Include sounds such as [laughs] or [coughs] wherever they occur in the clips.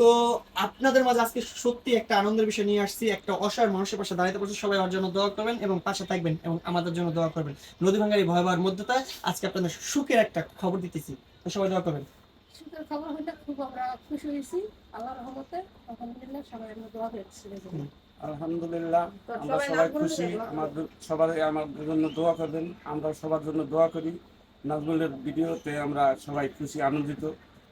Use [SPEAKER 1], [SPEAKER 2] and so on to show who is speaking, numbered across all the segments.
[SPEAKER 1] তো আপনাদের মাঝে আজকে সত্যি একটা আনন্দের বিষয় নিয়ে আসছি একটা অসহায় মানুষের পাশে দাঁড়াতে পারছে সবাই ওর জন্য দোয়া করবেন এবং পাশে থাকবেন এবং আমাদের জন্য দোয়া করবেন। নদী ভাঙ্গারি ভয়াবহ মধ্যতায় আজকে আপনাদের সুখের একটা খবর দিতেছি। তো সবাই দোয়া করবেন।
[SPEAKER 2] সুখের খবর হলে খুব আমরা খুশি হয়েছি। আল্লাহর রহমতে আলহামদুলিল্লাহ সবাই আমরা দোয়া করছি
[SPEAKER 3] আলহামদুলিল্লাহ আমরা
[SPEAKER 2] সবাই
[SPEAKER 3] খুশি। সবার আমাদের জন্য দোয়া করবেন। আমরা সবার জন্য দোয়া করি। নাজমুলের ভিডিওতে আমরা সবাই খুশি আনন্দিত।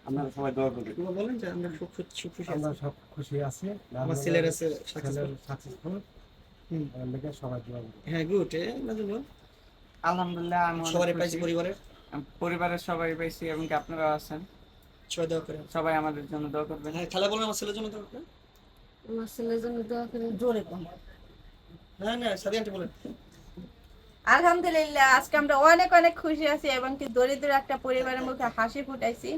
[SPEAKER 3] আপনারা সবাই দোয়া করবেন
[SPEAKER 1] তোমরা বলেন যে আমরা খুশি
[SPEAKER 4] আমরা সব খুশি আছি।
[SPEAKER 1] আমার ছেলের আছে
[SPEAKER 4] সাকসেসফুল
[SPEAKER 1] হুম।
[SPEAKER 4] লেগে সবাই দোয়া করি।
[SPEAKER 1] হ্যাঁ গুড।
[SPEAKER 5] আলহামদুলিল্লাহ আমি
[SPEAKER 1] পাইছি পরিবারের?
[SPEAKER 5] পরিবারের সবাই পাইছি এবং কি আপনারা আছেন?
[SPEAKER 1] সবাই দোয়া করেন।
[SPEAKER 5] সবাই আমাদের জন্য দোয়া করবেন।
[SPEAKER 1] হ্যাঁ খেলা বলেন আমার ছেলের জন্য দোয়া করেন।
[SPEAKER 2] আমার ছেলের জন্য দোয়া করে জোরে কম।
[SPEAKER 1] হ্যাঁ না সাদি আন্টি বলেন।
[SPEAKER 6] আলহামদুলিল্লাহ আজকে আমরা অনেক অনেক খুশি আছি এবং কি দরিদ্র একটা পরিবারের মুখে হাসি ফুটাইছি।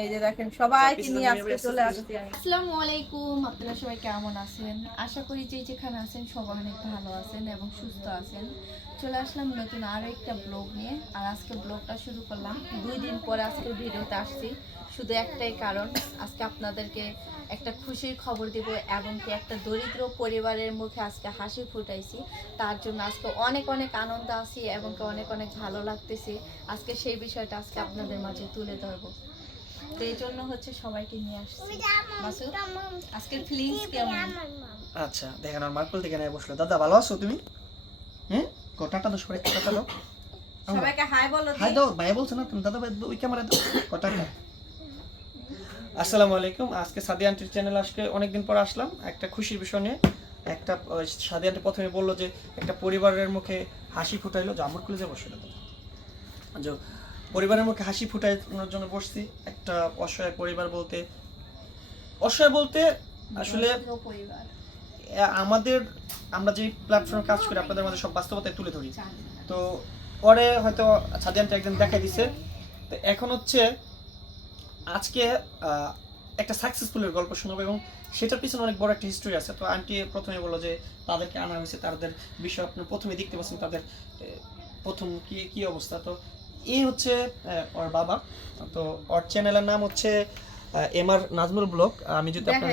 [SPEAKER 6] এই যে দেখেন সবাইকে নিয়ে আজকে চলে আসছি
[SPEAKER 7] আসসালামু আলাইকুম আপনারা সবাই কেমন আছেন? আশা করি যে যেখানে আছেন সবাই অনেক ভালো আছেন এবং সুস্থ আছেন। চলে আসলাম নতুন আরও একটা ব্লগ নিয়ে। আর আজকে ব্লগটা শুরু করলাম। দুই দিন পরে আজকে ভিডিওতে আসছি। শুধু একটাই কারণ আজকে আপনাদেরকে একটা খুশির খবর দিব এবং কি একটা দরিদ্র পরিবারের মুখে আজকে হাসি ফুটাইছি। তার জন্য আজকে অনেক অনেক আনন্দ আছি এবং অনেক অনেক ভালো লাগতেছে। আজকে সেই বিষয়টা আজকে আপনাদের মাঝে তুলে ধরবো। তো এই জন্য হচ্ছে সবাইকে নিয়ে আসছি। মাসুদ আজকের ফিলিংস কেমন?
[SPEAKER 1] আচ্ছা দেখেন আর মার্কুল থেকে নিয়ে বসল। দাদা ভালো আছো তুমি? হ্যাঁ? তো সবাই দাও
[SPEAKER 6] সবাইকে হাই [coughs] বলো
[SPEAKER 1] হাই দাও ভাই বলছো না তুমি দাদা ভাই ওই ক্যামেরা দাও। কটাটা আসসালামু আলাইকুম। আজকে সাদি আন্টির চ্যানেল আজকে অনেকদিন পর আসলাম। একটা খুশির বিষয় নিয়ে একটা সাদি আন্টি প্রথমে বলল যে একটা পরিবারের মুখে হাসি ফুটাইলো। যে আমার খুলে যে বসে দাদা। যে পরিবারের মুখে হাসি ফুটানোর জন্য বসছি। একটা অসহায় পরিবার বলতে অসহায় বলতে আসলে আমাদের আমরা যে প্ল্যাটফর্মে কাজ করি আপনাদের মধ্যে সব বাস্তবতায় তুলে ধরি। তো পরে হয়তো সাদিয়ানটা একদিন দেখাই দিছে। তো এখন হচ্ছে আজকে আহ, একটা সাকসেসফুলের গল্প শোনাবো এবং সেটার পিছনে অনেক বড় একটা হিস্ট্রি আছে। তো আন্টি প্রথমে বলল যে তাদেরকে আনা হয়েছে তাদের বিষয় আপনি প্রথমে দেখতে পাচ্ছেন তাদের প্রথম কি কি অবস্থা? তো এই হচ্ছে ওর বাবা। তো ওর চ্যানেলের নাম হচ্ছে এমআর নাজমুল ব্লগ। আমি যদি আপনার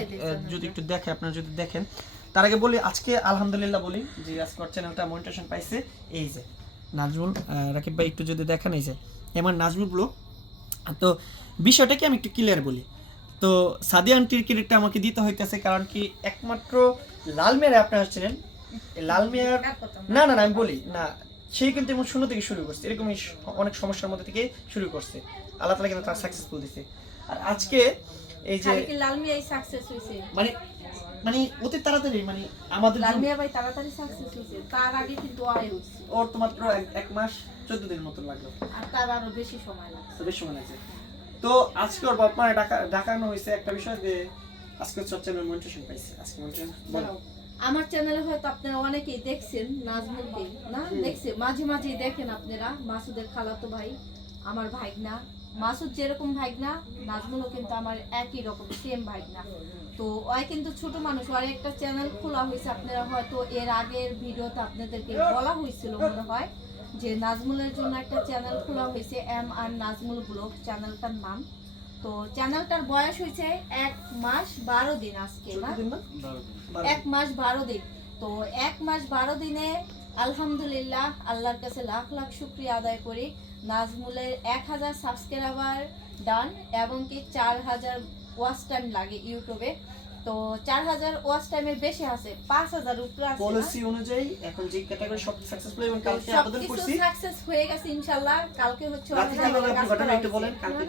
[SPEAKER 1] যদি একটু দেখে আপনারা যদি দেখেন। তার আগে বলি আজকে আলহামদুলিল্লাহ বলি যে আজকে ওর চ্যানেলটা মনিটেশন পাইছে এই যে নাজমুল রাকিব ভাই একটু যদি দেখেন এই যে এমআর নাজমুল ব্লগ। তো বিষয়টা কি আমি একটু ক্লিয়ার বলি। তো সাদিয়া আন্টির ক্রেডিটটা আমাকে দিতে হইতেছে কারণ কি একমাত্র লাল মেয়ের আপনারা ছিলেন। লাল মেয়ের না না না আমি বলি না সেই কিন্তু এমন শূন্য থেকে শুরু করছে। এরকমই অনেক সমস্যার মধ্যে থেকে শুরু করছে। আল্লাহ তালা কিন্তু তার সাকসেসফুল দিছে। আর আজকে এই যে
[SPEAKER 6] সাকসেস
[SPEAKER 1] মানে মানে অতি তাড়াতাড়ি মানে আমাদের
[SPEAKER 6] লাল
[SPEAKER 1] জন্য-
[SPEAKER 6] মিয়া ভাই তাড়াতাড়ি সাকসেস হয়েছে তার আগে কিন্তু আয়
[SPEAKER 1] ওর তো মাত্র এক- মাস চোদ্দ দিন মতন লাগল।
[SPEAKER 6] আর তার আরও বেশি সময় লাগছে।
[SPEAKER 1] তো সময় লাগছে। তো আজকে ওর বাপ মায়ের ডাকা ডাকানো হয়েছে একটা বিষয় যে আজকে হচ্ছে চ্যানেল পাইছে। আজকে বলো
[SPEAKER 6] আমার চ্যানেলে হয়তো আপনারা অনেকেই দেখছেন নাজমুলকে না দেখছে মাঝে মাঝে দেখেন আপনারা মাসুদের খালাতো ভাই আমার ভাইগনা। মাসুদ যেরকম ভাইগনা নাজমুলও কিন্তু আমার একই রকম সেম ভাইগনা। তো ওই কিন্তু ছোট মানুষ আর একটা চ্যানেল খোলা হয়েছে আপনারা হয়তো এর আগের ভিডিওতে আপনাদেরকে বলা হয়েছিল মনে হয় যে নাজমুলের জন্য একটা চ্যানেল খোলা হয়েছে এম আর নাজমুল ব্লগ চ্যানেলটার নাম। তো চ্যানেলটার বয়স হয়েছে এক মাস বারো দিন আজকে এক মাস বারো দিন। তো এক মাস বারো দিনে আলহামদুলিল্লাহ আল্লাহর কাছে লাখ লাখ শুক্রিয়া আদায় করি। নাজমুলের এক হাজার সাবস্ক্রাইবার ডান এবং কি চার হাজার ওয়াচ টাইম লাগে ইউটিউবে। তো চার হাজার ওয়াচ টাইমের বেশি আছে পাঁচ হাজার উপরে আছে
[SPEAKER 1] পলিসি অনুযায়ী এখন যে ক্যাটাগরি সব সাকসেসফুল এবং কালকে আবেদন করছি।
[SPEAKER 6] সাকসেস হয়ে গেছে ইনশাল্লাহ কালকে হচ্ছে
[SPEAKER 1] ঘটনা একটু বলেন কালকে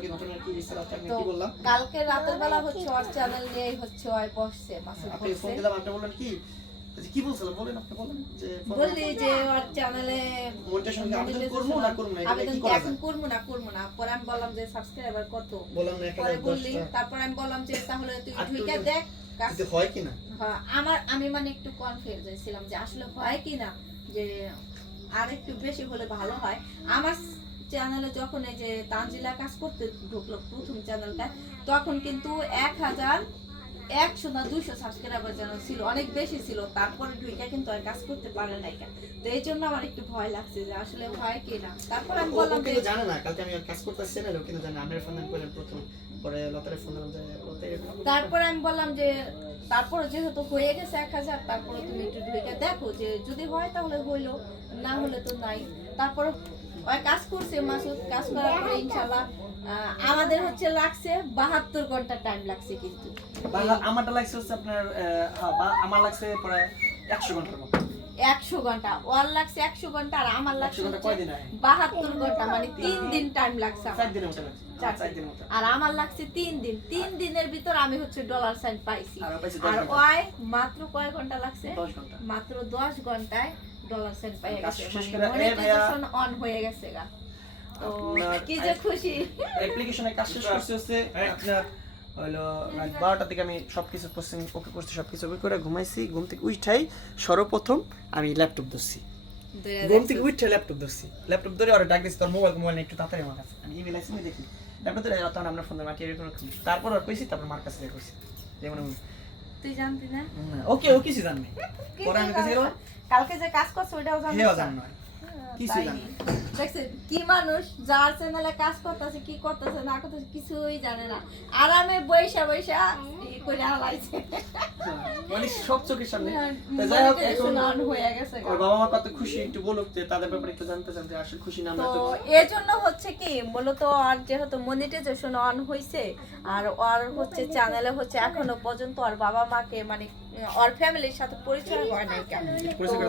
[SPEAKER 1] কালকে ঘটনা কি হয়েছে রাতে কি বললাম?
[SPEAKER 6] কালকে রাতের বেলা হচ্ছে ওর চ্যানেল নিয়ে হচ্ছে ওই বসছে মাসুদ
[SPEAKER 1] আপনি ফোন দিলাম আপনি বললেন কি? কি বলছিলেন? বলেন আপনি বলেন যে
[SPEAKER 6] বললি যে ওর চ্যানেলে
[SPEAKER 1] মনিটেশন আবেদন করব না? করব না? এটা কি
[SPEAKER 6] কি এখন
[SPEAKER 1] যায়?
[SPEAKER 6] না করব না। পরে আমি বললাম যে সাবস্ক্রাইবার কত?
[SPEAKER 1] বললাম না
[SPEAKER 6] পরে বললি তারপর আমি বললাম যে তাহলে তুই
[SPEAKER 1] আর
[SPEAKER 6] ঢুকে দেখ কাজ
[SPEAKER 1] হয় কিনা
[SPEAKER 6] হ্যাঁ, আমার আমি মানে একটু কনফিউজ ছিলাম যে আসলে হয় কিনা যে আর একটু বেশি হলে ভালো হয়। আমার চ্যানেলে যখন এই যে তানজিলা কাজ করতে ঢুকলো প্রথম চ্যানেলটা তখন কিন্তু এক হাজার একশো না দুশো সাবস্ক্রাইবার যেন ছিল অনেক বেশি ছিল। তারপরে ঢুইকা কিন্তু আর কাজ করতে পারে নাই তো এই জন্য আমার একটু ভয় লাগছে যে আসলে ভয় কি না। তারপর আমি বললাম যে
[SPEAKER 1] জানে না কালকে আমি কাজ করতেছি না কিন্তু জানে আমার ফোন প্রথম পরে লতারে ফোন দিলাম যে
[SPEAKER 6] তারপরে আমি বললাম যে তারপরে যেহেতু হয়ে গেছে এক হাজার তারপরে তুমি একটু ঢুকে দেখো যে যদি হয় তাহলে হইল না হলে তো নাই। তারপরে ওই কাজ করছে মাসুদ কাজ করার পরে ইনশাল্লাহ আমাদের হচ্ছে লাগছে বাহাত্তর ঘণ্টা টাইম লাগছে কিন্তু।
[SPEAKER 1] আমারটা লাগছে হচ্ছে আপনার হ্যাঁ, আমার লাগছে প্রায় একশো ঘণ্টার মতো।
[SPEAKER 6] একশো ঘণ্টা ওর লাগছে একশো ঘণ্টা আর আমার লাগছে বাহাত্তর ঘণ্টা মানে তিন দিন টাইম লাগছে
[SPEAKER 1] মতো
[SPEAKER 6] আর আমার লাগছে তিন দিন তিন দিনের ভিতর আমি হচ্ছে ডলার সাইন পাইছি।
[SPEAKER 1] আর ও পাইছে দশ
[SPEAKER 6] আর
[SPEAKER 1] ঘণ্টা।
[SPEAKER 6] ওই মাত্র কয় ঘণ্টা লাগছে? মাত্র দশ ঘন্টায় ডলার সেন্ট পেয়ে গেছে মানে অন হয়ে গেছে গা। কি যে খুশি।
[SPEAKER 1] অ্যাপ্লিকেশনে কাজ শেষ করছি হচ্ছে আপনার হলো রাত বারোটার দিকে আমি সবকিছু প্রসেসিং ওকে করছি সবকিছু ওকে করে ঘুমাইছি ঘুম থেকে উঠাই সর্বপ্রথম আমি ল্যাপটপ ধরছি। ঘুম থেকে উঠে ল্যাপটপ ধরছি। ল্যাপটপ ধরে আর ডাক দিচ্ছি তোর মোবাইল মোবাইল একটু তাড়াতাড়ি আমার কাছে। আমি ইমেল আসি দেখি। ল্যাপটপ ধরে তখন আমরা ফোনের মাটি এরকম রাখি। তারপর আর কইছি তারপর মার কাছে করছি যেমন
[SPEAKER 6] তুই জানতি না?
[SPEAKER 1] ওকে ও কিছু জানি [laughs] পরে আমি কাছে
[SPEAKER 6] কালকে যে কাজ করছে ওটাও জানি
[SPEAKER 1] না।
[SPEAKER 6] দেখছেন কি মানুষ যার চ্যানেলে কাজ করতেছে কি করতেছে না করতেছে কিছুই জানে না। আরামে বৈশা বৈশা করে হালাইছে।
[SPEAKER 1] মানে সব চোখের সামনে। যাই হোক এখন
[SPEAKER 6] হয়ে গেছে
[SPEAKER 1] বাবা মা কত খুশি একটু বলুক যে তাদের ব্যাপারে একটু জানতে চান যে আসলে খুশি না
[SPEAKER 6] তো
[SPEAKER 1] তো
[SPEAKER 6] এর জন্য হচ্ছে কি মূলত আর যেহেতু মনিটাইজেশন অন হয়েছে আর ওর হচ্ছে চ্যানেলে হচ্ছে এখনও পর্যন্ত ওর বাবা মাকে মানে ওর ফ্যামিলির সাথে পরিচয় হয় নাই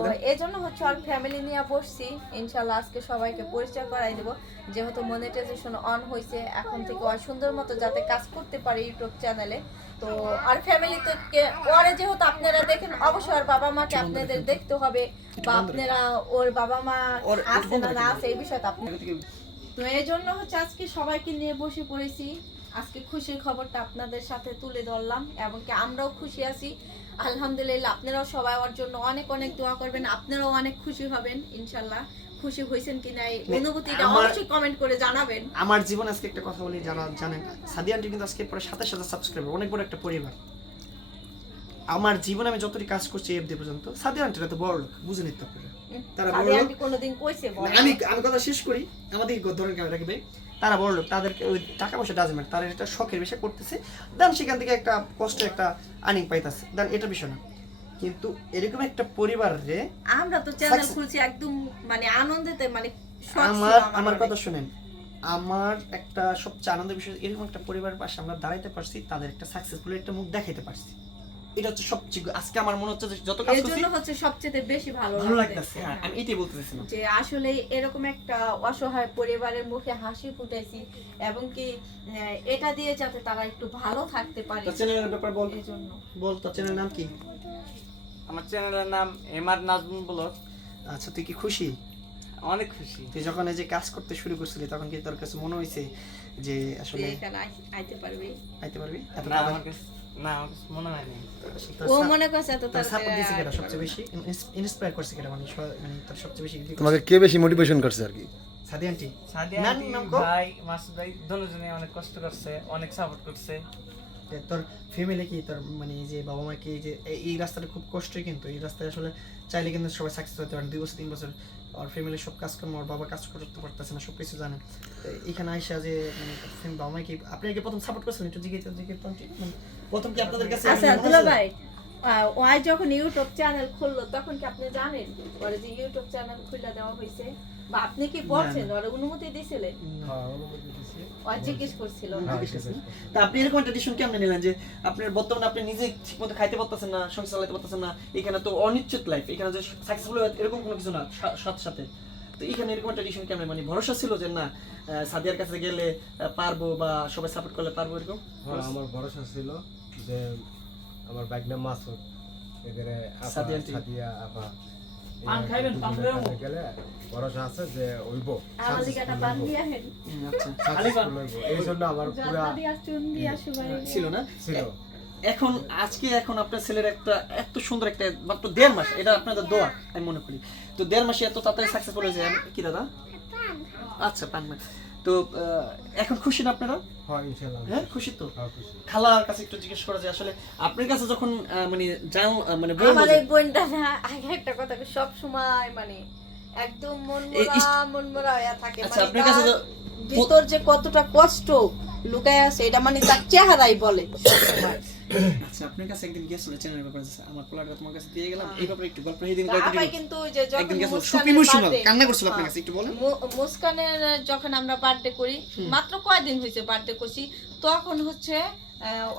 [SPEAKER 6] তো এই জন্য হচ্ছে ওর ফ্যামিলি নিয়ে বসছি। ইনশাল্লাহ আজকে সবাইকে পরিচয় করাই দেবো। যেহেতু মনিটাইজেশন অন হয়েছে এখন থেকে ওর সুন্দর মতো যাতে কাজ করতে পারে ইউটিউব চ্যানেলে তো আর ফ্যামিলি থেকে ওরে যেহেতু আপনারা দেখেন অবশ্যই ওর বাবা মাকে আপনাদের দেখতে হবে বা আপনারা ওর বাবা মা আছে না না আছে এই বিষয়টা আপনি তো এই জন্য হচ্ছে আজকে সবাইকে নিয়ে বসে পড়েছি। আজকে খুশির খবরটা আপনাদের সাথে তুলে ধরলাম এবং কি আমরাও খুশি আছি। আলহামদুলিল্লাহ আপনারাও সবাই ওর জন্য অনেক অনেক দোয়া করবেন। আপনারাও অনেক খুশি হবেন ইনশাল্লাহ। খুশি হয়েছেন কিনা এই
[SPEAKER 1] মানে
[SPEAKER 6] অনুভূতিটা
[SPEAKER 1] আমার-
[SPEAKER 6] অবশ্যই কমেন্ট করে জানাবেন।
[SPEAKER 1] আমার জীবন আজকে একটা কথা বলি যারা জানেন সাদিয়া আন্টি কিন্তু আজকে পরে সাথে সাথে সাবস্ক্রাইবার অনেক বড় একটা পরিবার। আমার জীবনে আমি যতটি কাজ করছি এফডি পর্যন্ত সাদিয়া আন্টিরা তো বড় লোক বুঝে নিতে পারে তারা বড় আমি আমি কথা শেষ করি আমাদের ধরনের ক্যামেরা রাখবে। তারা বড় লোক তাদেরকে ওই টাকা পয়সা ডাজমেন্ট তারা এটা শখের বিষয় করতেছে দেন সেখান থেকে একটা কষ্টের একটা আর্নিং পাইতেছে। দেন এটা বিষয় না। কিন্তু এরকম একটা পরিবারে
[SPEAKER 6] আমরা তো চ্যানেল খুলছি একদম মানে আনন্দেতে মানে
[SPEAKER 1] আমার আমার কথা শুনেন আমার একটা সবচেয়ে আনন্দের বিষয় এরকম একটা পরিবারের পাশে আমরা দাঁড়াইতে পারছি তাদের একটা সাকসেসফুল একটা মুখ দেখাইতে পারছি। এটা হচ্ছে সবচেয়ে আজকে আমার মনে হচ্ছে যত কাজ করছি
[SPEAKER 6] হচ্ছে সবচেয়ে বেশি ভালো
[SPEAKER 1] ভালো
[SPEAKER 6] লাগতেছে।
[SPEAKER 1] হ্যাঁ আমি এটাই বলতে চাইছিলাম
[SPEAKER 6] যে আসলে এরকম একটা অসহায় পরিবারের মুখে হাসি ফুটাইছি এবং কি এটা দিয়ে যাতে তারা একটু ভালো থাকতে পারে।
[SPEAKER 1] তো চ্যানেলের ব্যাপারে বল। বল তো চ্যানেলের নাম কি?
[SPEAKER 5] আমার চ্যানেলের নাম এমআর নাজমুল ব্লগ।
[SPEAKER 1] আচ্ছা তুই কি খুশি?
[SPEAKER 5] অনেক খুশি।
[SPEAKER 1] তুই যখন এই যে কাজ করতে শুরু করছিলি তখন কি তোর কাছে মনে হয়েছে যে আসলে
[SPEAKER 6] আইতে পারবি।
[SPEAKER 1] আইতে পারবি? এত
[SPEAKER 5] না আমার কাছে না মনে
[SPEAKER 6] ও মনে করছে তো
[SPEAKER 1] তার সাপোর্ট দিছে কেটা সবচেয়ে বেশি? ইন্সপায়ার করছে কেটা স- সবচেয়ে বেশি
[SPEAKER 8] তোমাকে কে বেশি মোটিভেশন করছে আর কি?
[SPEAKER 1] সাদি আন্টি।
[SPEAKER 5] সাদিয়া আন্টি, ভাই মাসুদ ভাই দুজনে অনেক কষ্ট করছে অনেক সাপোর্ট করছে।
[SPEAKER 1] তোর ফ্যামিলি কি? তোর মানে যে বাবা মা কি? যে এই- এই রাস্তাটা খুব কষ্টই কিন্তু। এই রাস্তায় আসলে চাইলে কিন্তু সবাই সাকসেস হতে পারে। দুই বছর তিন বছর। আর ফ্যামিলির সব কাজকর্ম ওর বাবা কাজ করতে পারতেছে না সব কিছু জানে এখানে আইসা যে মানে বাবা মাকে আপনি আগে প্রথম সাপোর্ট করছেন একটু জিজ্ঞেস জিজ্ঞেস? মানে প্রথম কি আপনাদের কাছে
[SPEAKER 6] আচ্ছা দুলা ভাই ওয়াই যখন ইউটিউব চ্যানেল খুললো তখন কি আপনি জানেন? ওরা যে ইউটিউব চ্যানেল খুলে দেওয়া হয়েছে বা আপনি কি বলছেন ওরা অনুমতি দিয়েছিলেন ওরা জিজ্ঞেস করছিল
[SPEAKER 1] জিজ্ঞেস করছেন? তা আপনি এরকম একটা ডিসিশন কেমনে নিলেন যে আপনার বর্তমানে আপনি নিজে ঠিকমতো খাইতে পারতেছেন না সংসার চালাতে পারতেছেন না এখানে তো অনিশ্চিত লাইফ এখানে যে সাকসেসফুল এরকম কোনো কিছু না সাথে সাথে। তো এখানে এরকম একটা ডিসিশন কেমনে মানে ভরসা ছিল যে না সাদিয়ার কাছে গেলে পারব বা সবাই সাপোর্ট করলে পারব এরকম?
[SPEAKER 4] হ্যাঁ আমার ভরসা ছিল যে আমার বাইক নাম মাসুদ এখানে
[SPEAKER 1] সাদিয়া
[SPEAKER 4] সাদিয়া আপা
[SPEAKER 1] পান খাইবেন, পান খাইবেন?
[SPEAKER 4] গেলে ভরসা আছে যে ওইব।
[SPEAKER 6] আমার দিকে একটা বান দিয়া হেন।
[SPEAKER 1] হুম, আচ্ছা।
[SPEAKER 4] হইব। এই জন্য আমার পুরা
[SPEAKER 1] ছিল। না?
[SPEAKER 4] ছিল।
[SPEAKER 1] এখন আজকে এখন আপনার ছেলের একটা এত সুন্দর একটা মাত্র দেড় মাস এটা আপনাদের দোয়া আমি মনে করি। তো দেড় মাসে এত তাড়াতাড়ি সাকসেসফুল হয়েছে আমি- কি দাদা? আচ্ছা পান পান। তো এখন খুশি না আপনারা?
[SPEAKER 4] হ্যাঁ
[SPEAKER 1] খুশি। তো?
[SPEAKER 4] হ্যাঁ,
[SPEAKER 1] খালার কাছে একটু জিজ্ঞেস করা যায় আসলে আপনার কাছে যখন মানে যাও মানে
[SPEAKER 6] আমার এই বোনটা আগে একটা কথা সব সময় মানে একদম মন মন হয়ে থাকে।
[SPEAKER 1] আচ্ছা,
[SPEAKER 6] মানে
[SPEAKER 1] আপনার কাছে
[SPEAKER 6] ভিতর যে কতটা কষ্ট লুকায় আছে এটা মানে তার চেহারাই বলে।
[SPEAKER 1] আচ্ছা আপনার কাছে একদিন গিয়েছিল চ্যানেলের ব্যাপারে আমার পোলাটা তোমার কাছে দিয়ে গেলাম এই ব্যাপারে একটু গল্প
[SPEAKER 6] দিন
[SPEAKER 1] কয়েকদিন
[SPEAKER 6] আপনি কিন্তু যে যখন
[SPEAKER 1] সুপি ইমোশনাল কান্না করছিল আপনার
[SPEAKER 6] হ্যাঁ।
[SPEAKER 1] কাছে একটু বলেন।
[SPEAKER 6] মুসকানের যখন আমরা বার্থডে করি মাত্র কয়দিন হয়েছে বার্থডে করছি তখন হচ্ছে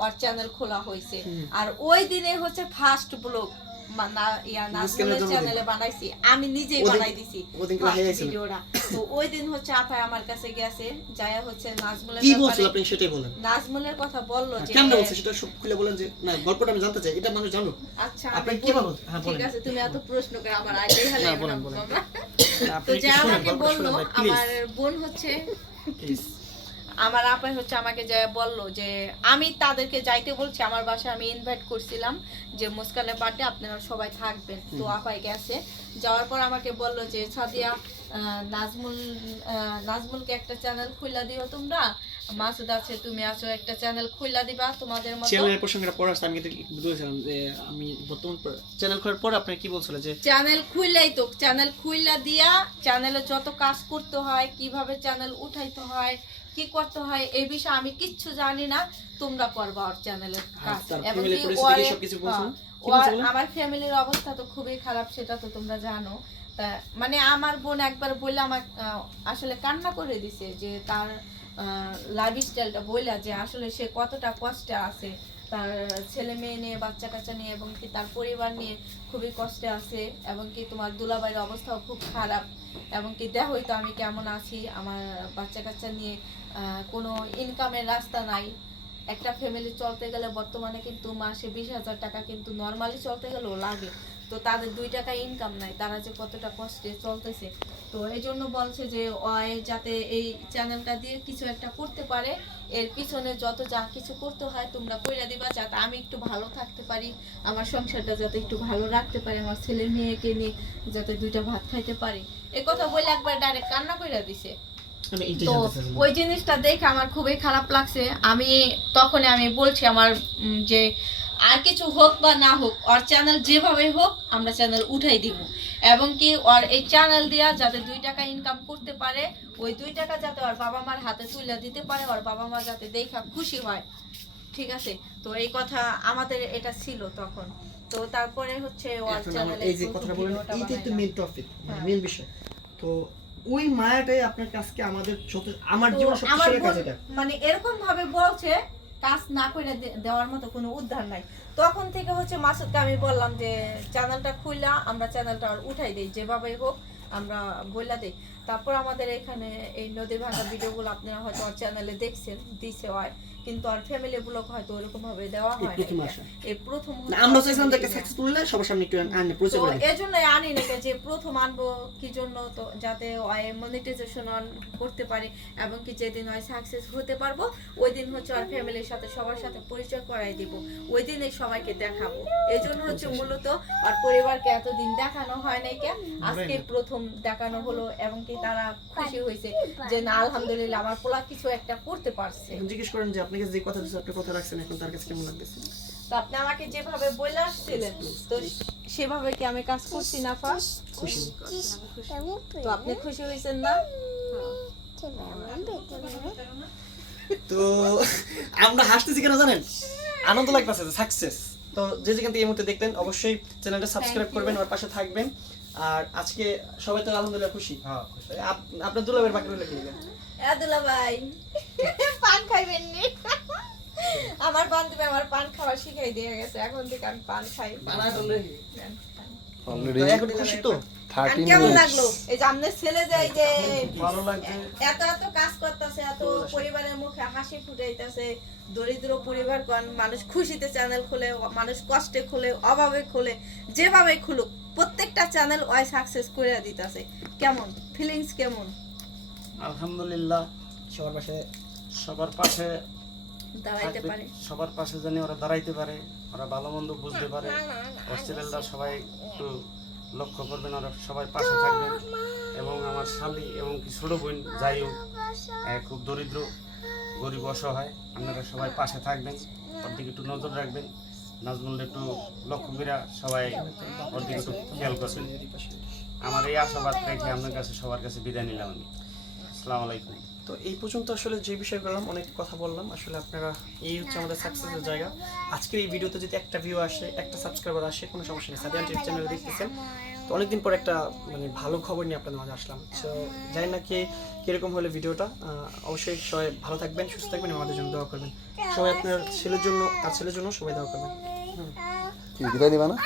[SPEAKER 6] ওর চ্যানেল খোলা হয়েছে। আর ওই দিনে হচ্ছে ফার্স্ট ব্লগ চ্যানেলে বানাইছি। আমি নিজেই বানাই দিছি
[SPEAKER 1] ওদিন
[SPEAKER 6] first
[SPEAKER 1] লাগাই গেছিল।
[SPEAKER 6] ভিডিওটা। তো ওই দিন হচ্ছে আপা আমার কাছে গেছে যায়া হচ্ছে নাজমুলের
[SPEAKER 1] কি বলছিল আপনি সেটাই বলেন।
[SPEAKER 6] নাজমুলের কথা বলল যে
[SPEAKER 1] কেমন বলছে সেটা সব খুলে বলেন যে না গল্পটা আমি জানতে চাই এটা মানুষ জানুক।
[SPEAKER 6] আচ্ছা
[SPEAKER 1] আপনি কি। হ্যাঁ,
[SPEAKER 6] ঠিক আছে তুমি এত প্রশ্ন করে আমার হালে তো আমাকে বলল বোন হচ্ছে। আমার আপাই হচ্ছে আমাকে যে বলল যে আমি তাদেরকে যাইতে বলছি আমার বাসায় আমি ইনভাইট করছিলাম যে মুস্কানের বার্থডে আপনারা সবাই থাকবেন। তো আপাই গেছে। যাওয়ার পর আমাকে বলল যে সাদিয়া নাজমুল নাজমুলকে একটা চ্যানেল খুইলা দিও তোমরা। মাসুদ আছে তুমি আছো একটা চ্যানেল খুইলা দিবা তোমাদের মতো।
[SPEAKER 1] চ্যানেলের প্রসঙ্গটা পড়ে আসতে আমি কিন্তু বলেছিলাম যে আমি বর্তমান চ্যানেল খোলার পর আপনি কি বলছিল যে
[SPEAKER 6] চ্যানেল খুললেই তো চ্যানেল খুইলা দিয়া চ্যানেলে যত কাজ করতে হয় কীভাবে চ্যানেল উঠাইতে হয় কি করতে হয় এই বিষয়ে আমি কিচ্ছু জানি না। তোমরা করবা ওর চ্যানেলের কাজ। এবং? হ্যাঁ,
[SPEAKER 1] বলো?
[SPEAKER 6] আমার ফ্যামিলির অবস্থা তো খুবই খারাপ সেটা তো তোমরা জানো। তা মানে আমার বোন একবার বললে আমার আসলে কান্না করে দিছে যে তার লাইফ স্টাইলটা বইলা যে আসলে সে কতটা কষ্টে আছে। তার ছেলে মেয়ে নিয়ে বাচ্চা কাচ্চা নিয়ে এবং কি তার পরিবার নিয়ে খুবই কষ্টে আছে এবং কি তোমার দুলাবাইয়ের অবস্থাও খুব খারাপ। এবং কি দেখোই তো আমি কেমন আছি আমার বাচ্চা কাচ্চা নিয়ে কোনো ইনকামের রাস্তা নাই। একটা ফ্যামিলি চলতে গেলে বর্তমানে কিন্তু মাসে বিশ হাজার টাকা কিন্তু নর্মালি চলতে গেলেও লাগে। তো তাদের দুই টাকা ইনকাম নাই, তারা যে কতটা কষ্টে চলতেছে। তো এই জন্য বলছে যে, ওই যাতে এই চ্যানেলটা দিয়ে কিছু একটা করতে পারে, এর পিছনে যত যা কিছু করতে হয় তোমরা কইরা দিবা, যাতে আমি একটু ভালো থাকতে পারি, আমার সংসারটা যাতে একটু ভালো রাখতে পারি, আমার ছেলে মেয়েকে নিয়ে যাতে দুইটা ভাত খাইতে পারি। এই কথা বলে একবার ডাইরেক্ট কান্না কইরা দিছে। তো ওই জিনিসটা দেখে আমার খুবই খারাপ লাগছে। আমি তখন আমি বলছি আমার যে আর কিছু হোক বা না হোক ওর চ্যানেল যেভাবে হোক আমরা চ্যানেল উঠাই দিব। এবং কি ওর এই চ্যানেল দিয়া যাতে দুই টাকা ইনকাম করতে পারে ওই দুই টাকা যাতে ওর বাবা মার হাতে তুলে দিতে পারে ওর বাবা মা যাতে দেখা খুশি হয়। ঠিক আছে? তো এই কথা আমাদের এটা ছিল তখন। তো তারপরে হচ্ছে ওর চ্যানেলে
[SPEAKER 1] এই যে কথাটা বলেন এইটাই তো মেইন টপিক মেইন বিষয়। তো ওই মায়াটাই আপনার কাছে আমাদের আমার জীবন সবচেয়ে কাছে
[SPEAKER 6] মানে এরকম ভাবে বলছে কাজ না করে দেওয়ার মতো কোনো উদ্ধার নাই। তখন থেকে হচ্ছে মাসুদকে আমি বললাম যে চ্যানেলটা খুললা আমরা চ্যানেলটা আর উঠাই দেই যেভাবেই হোক আমরা বইলা দেই। তারপর আমাদের এখানে এই নদী ভাঙা ভিডিওগুলো আপনারা হয়তো আর চ্যানেলে দেখছেন দিছে হয়। কিন্তু আর ফ্যামিলি ব্লগ হয়তো ওরকম ভাবে দেওয়া হয়
[SPEAKER 1] প্রথম আসা।
[SPEAKER 6] এই প্রথম
[SPEAKER 1] আমরা চাইছিলাম যে সাকসেসফুল হলে সবার সামনে একটু আনলে পরিচয়
[SPEAKER 6] তো
[SPEAKER 1] করে দিই।
[SPEAKER 6] আনি নাকি যে প্রথম আনব কি জন্য তো যাতে মনিটাইজেশন অন করতে পারি এবং কি যেদিন হয় সাকসেস হতে পারব ওই দিন হচ্ছে আর ফ্যামিলির সাথে সবার সাথে পরিচয় করাই দিব। ওই দিনে সবাইকে দেখাবো। এই জন্য হচ্ছে মূলত আর পরিবারকে এতদিন দেখানো হয় নাই কে আজকে প্রথম দেখানো হলো এবং কি তারা খুশি হয়েছে যে না আলহামদুলিল্লাহ আমার পোলা কিছু একটা করতে পারছে।
[SPEAKER 1] জিজ্ঞেস করেন যে আপনাকে যে কথা দিচ্ছে আপনি কথা রাখছেন এখন তার কাছে কেমন লাগতেছে?
[SPEAKER 6] তো আপনি আমাকে যেভাবে বলে আসছিলেন তো সেভাবে কি আমি কাজ করছি না ফার্স্ট
[SPEAKER 1] খুশি
[SPEAKER 6] তো আপনি খুশি হয়েছেন না?
[SPEAKER 1] তো আমরা হাসতেছি কেন জানেন? আনন্দ লাগতেছে সাকসেস তো যে যেখান থেকে এই মুহূর্তে দেখলেন অবশ্যই চ্যানেলটা সাবস্ক্রাইব করবেন ওর পাশে থাকবেন। আর আজকে সবাই তো আলহামদুলিল্লাহ খুশি।
[SPEAKER 4] হ্যাঁ
[SPEAKER 1] আপনার দুলাবের বাকি রইল কি
[SPEAKER 6] আদুলা ভাই পান খাইবেন নি? আমার বান্ধবী আমার পান খাওয়া শিখাই দিয়ে গেছে এখন থেকে আমি পান খাই।
[SPEAKER 1] এখন খুশি তো?
[SPEAKER 6] কেমন লাগল? এই যে আপনার ছেলে যাই যে এত এত কাজ করতেছে এত পরিবারের মুখে হাসি ফুটাইতেছে দরিদ্র পরিবার কোন মানুষ খুশিতে চ্যানেল খুলে মানুষ কষ্টে খুলে অভাবে খুলে যেভাবে খুলুক প্রত্যেকটা চ্যানেল ওয়াই সাকসেস করে দিতেছে। কেমন? ফিলিংস কেমন?
[SPEAKER 3] আলহামদুলিল্লাহ
[SPEAKER 1] সবার পাশে
[SPEAKER 3] সবার পাশে
[SPEAKER 6] দাঁড়াইতে পারে।
[SPEAKER 3] সবার পাশে জানি ওরা দাঁড়াইতে পারে ওরা ভালো মন্দ বুঝতে পারে। ওর সবাই একটু লক্ষ্য করবেন ওরা সবাই পাশে থাকবেন। এবং আমার শালি এবং কি ছোট বোন যাই হোক খুব দরিদ্র গরিব অসহায় আপনারা সবাই পাশে থাকবেন। ওর দিকে একটু নজর রাখবেন। নাজমুল একটু লক্ষ্য করে সবাই ওর দিকে একটু খেয়াল করবেন আমার এই আশাবাদ রেখে আপনার কাছে সবার কাছে বিদায় নিলাম আমি। আসসালামু আলাইকুম।
[SPEAKER 1] তো এই পর্যন্ত আসলে যে বিষয় বললাম অনেক কথা বললাম। আসলে আপনারা, এই হচ্ছে আমাদের সাকসেসের জায়গা। আজকের এই ভিডিওতে যদি একটা ভিউ আসে, একটা সাবস্ক্রাইবার আসে, কোনো সমস্যা নেই। সাদিয়ান টিভি চ্যানেল দেখতেছেন। অনেকদিন পর একটা মানে ভালো খবর নিয়ে আপনাদের মাঝে আসলাম। তো জানি না কে কীরকম হলো ভিডিওটা অবশ্যই সবাই ভালো থাকবেন সুস্থ থাকবেন আমাদের জন্য দোয়া করবেন। সবাই আপনার ছেলের জন্য তার ছেলের জন্য সবাই দোয়া করবেন।
[SPEAKER 8] কি বিদায় দিবা না?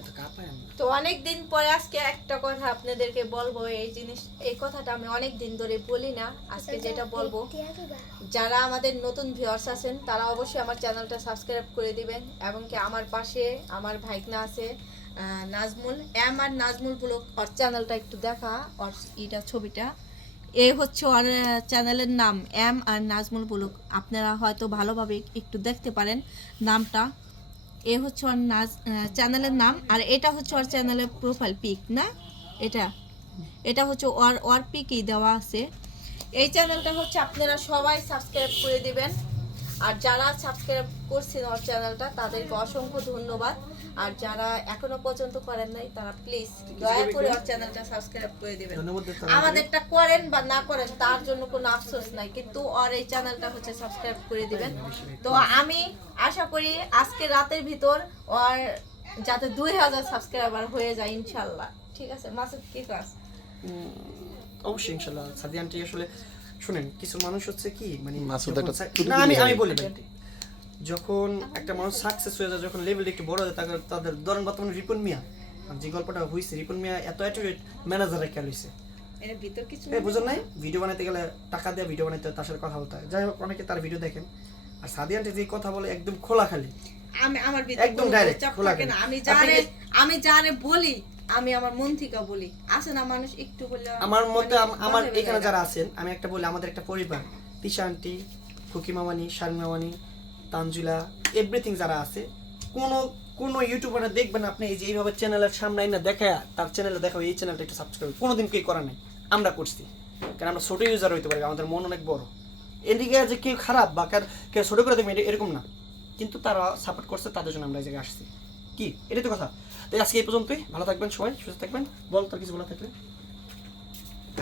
[SPEAKER 1] এটা কাঁপায়
[SPEAKER 6] তো অনেক দিন পরে আজকে একটা কথা আপনাদেরকে বলব এই জিনিস এই কথাটা আমি অনেক দিন ধরে বলি না আজকে যেটা বলব যারা আমাদের নতুন ভিউয়ার্স আছেন তারা অবশ্যই আমার চ্যানেলটা সাবস্ক্রাইব করে দিবেন এবং কি আমার পাশে আমার ভাইকনা আছে Nazmul. M R Nazmul vlog ওর চ্যানেলটা একটু দেখা ওর এটা ছবিটা। এই হচ্ছে ওর চ্যানেলের নাম, এম আর নাজমুল ব্লগ। আপনারা হয়তো ভালোভাবে একটু দেখতে পারেন নামটা। এ হচ্ছে ওর নাজ চ্যানেলের নাম, আর এটা হচ্ছে ওর চ্যানেলের প্রোফাইল পিক না? এটা। এটা হচ্ছে ওর ওর পিকই দেওয়া আছে। এই চ্যানেলটা হচ্ছে আপনারা সবাই সাবস্ক্রাইব করে দিবেন। আর যারা সাবস্ক্রাইব করছেন ওর চ্যানেলটা তাদেরকে অসংখ্য ধন্যবাদ। আর যারা এখনও পর্যন্ত করেন নাই তারা প্লিজ দয়া করে ওর চ্যানেলটা সাবস্ক্রাইব করে দিবেন।
[SPEAKER 1] ধন্যবাদ
[SPEAKER 6] আমাদেরটা করেন বা না করেন তার জন্য কোনো আফসোস নাই কিন্তু ওর এই চ্যানেলটা হচ্ছে সাবস্ক্রাইব করে দিবেন। তো আমি আশা করি আজকে রাতের ভিতর ওর যাতে দুই হাজার সাবস্ক্রাইবার হয়ে যায় ইনশাল্লাহ। ঠিক আছে? মাসুদ কি কাজ
[SPEAKER 1] উম, অবশ্যই ইনশাল্লাহ। সাদিয়ানটি আসলে শুনেন কিছু মানুষ হচ্ছে কি মানে
[SPEAKER 8] মাসুদ একটা
[SPEAKER 1] না আমি আমি বলি ভাই। যখন একটা মানুষ সাকসেস হয়ে যায় যখন লেভেল একটু বড় হয় তাদের তাদের ধরেন বর্তমানে রিপন মিয়া। যে গল্পটা হয়েছে রিপন মিয়া এত অ্যাটিটিউড ম্যানেজার রেখে লইছে নাই। ভিডিও বানাইতে গেলে টাকা দিয়ে ভিডিও বানাইতে তার সাথে কথা বলতে হয়। যাই হোক অনেকে তার ভিডিও দেখেন। আর যে কথা বলে একদম খোলা খালি।
[SPEAKER 6] আমি আমার
[SPEAKER 1] একদম
[SPEAKER 6] চাপ
[SPEAKER 1] খোলা করে।
[SPEAKER 6] আমি জানে আমি জানে বলি আমি আমার মন থেকে বলি। না মানুষ একটু
[SPEAKER 1] আমার মতে
[SPEAKER 6] মানে
[SPEAKER 1] আমার এখানে যারা আছেন আমি একটা বলি আমাদের একটা পরিবার। তিশা আন্টি খুকি মামানি শারমি মামানি তানজুলা এভরিথিং যারা আছে কোনো কোনো ইউটিউবার দেখবেন আপনি এই যে এইভাবে চ্যানেলের সামনে না দেখা তার চ্যানেলে দেখা এই চ্যানেলটা একটু সাবস্ক্রাইব কোনোদিন কেউ করা নাই। আমরা করছি। কারণ আমরা ছোটো ইউজার হইতে পারি আমাদের মন অনেক বড়। এদিকে যে কেউ খারাপ বা কার কেউ ছোট করে দেখবেন এরকম না। কিন্তু তারা সাপোর্ট করছে তাদের জন্য আমরা এই জায়গায় আসছি। কি? এটাই তো কথা। তাই আজকে এই পর্যন্তই। ভালো থাকবেন সবাই সুস্থ থাকবেন। বল তোর কিছু বলা থাকলে।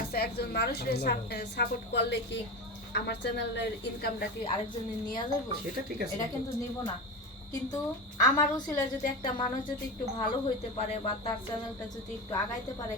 [SPEAKER 6] আচ্ছা একজন মানুষের সাপোর্ট করলে কি আমার চ্যানেলের ইনকামটা কি আরেকজনের নিয়ে যাব?
[SPEAKER 1] সেটা ঠিক আছে
[SPEAKER 6] এটা কিন্তু নিব না। কিন্তু আমার উচিলে যদি একটা মানুষ যদি একটু ভালো হইতে পারে বা তার চ্যানেলটা যদি একটু আগাইতে পারে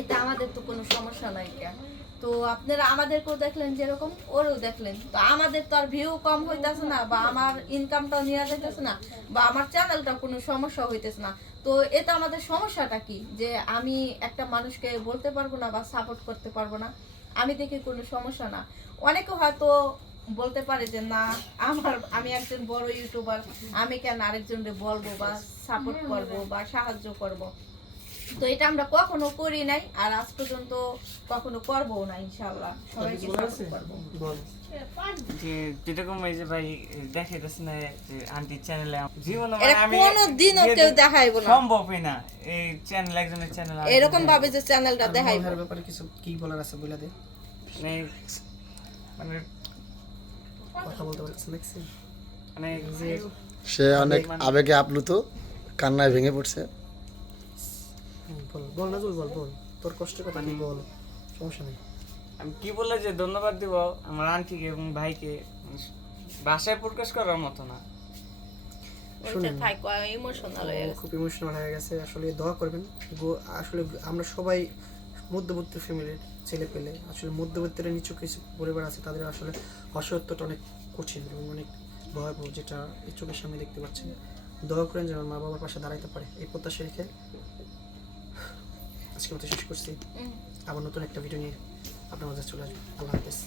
[SPEAKER 6] এতে আমাদের তো কোনো সমস্যা নাই কেন তো আপনারা আমাদেরকেও দেখলেন যেরকম ওরও দেখলেন। তো আমাদের তো আর ভিউ কম হইতেছে না বা আমার ইনকামটাও নেওয়া যাইতেছে না বা আমার চ্যানেলটা কোনো সমস্যা হইতেছে না। তো এতে আমাদের সমস্যাটা কি? যে আমি একটা মানুষকে বলতে পারব না বা সাপোর্ট করতে পারব না। আমি দেখি কোনো সমস্যা না। অনেকে হয়তো বলতে পারে যে না আমার আমি একজন বড় ইউটিউবার আমি কেন আরেকজনকে বলব বা সাপোর্ট করব বা সাহায্য করব? তো এটা আমরা কখনো করি নাই আর আজ পর্যন্ত কখনো করব না ইনশাআল্লাহ। সবাইকে সাপোর্ট করব।
[SPEAKER 1] বল।
[SPEAKER 5] যে যেরকম এই যে ভাই দেখাইতেছে না যে আন্টি চ্যানেলে জীবনে মানে আমি
[SPEAKER 6] কোনোদিনও কেউ দেখাইবো না।
[SPEAKER 5] সম্ভবই না এই চ্যানেল একজনের চ্যানেল
[SPEAKER 6] এরকম ভাবে যে চ্যানেলটা দেখাইবো।
[SPEAKER 1] দেখার ব্যাপারে কিছু কি বলার আছে বলে দে।
[SPEAKER 5] মানে মানে
[SPEAKER 1] কথা বলতে পারছিস
[SPEAKER 5] মানে
[SPEAKER 8] সে অনেক আবেগে আপ্লুত কান্নায় ভেঙে পড়ছে।
[SPEAKER 1] বল। বল না বল বল। তোর কষ্টের কথা কি বল? সমস্যা নেই।
[SPEAKER 5] আমি কি বলে যে ধন্যবাদ দিব আমার আন্টিকে এবং ভাইকে? ভাষায় প্রকাশ করার মতো না।
[SPEAKER 1] শুনুন।
[SPEAKER 6] ইমোশনাল হয়ে গেছে।
[SPEAKER 1] খুব ইমোশনাল হয়ে গেছে। আসলে দোয়া করবেন। আসলে আমরা সবাই মধ্যবর্তী ফ্যামিলির ছেলে পেলে। আসলে মধ্যবর্তীর নিচু কিছু পরিবার আছে তাদের আসলে অসহায়ত্বটা অনেক কঠিন এবং অনেক ভয়াবহ যেটা এই চোখের সামনে দেখতে পাচ্ছেন। দোয়া করেন যেন মা বাবার পাশে দাঁড়াইতে পারে। এই প্রত্যাশা রেখে আজকে মতো শেষ করছি। আবার নতুন একটা ভিডিও নিয়ে আপনার মাঝে চলে আসব। আল্লাহ হাফেজ।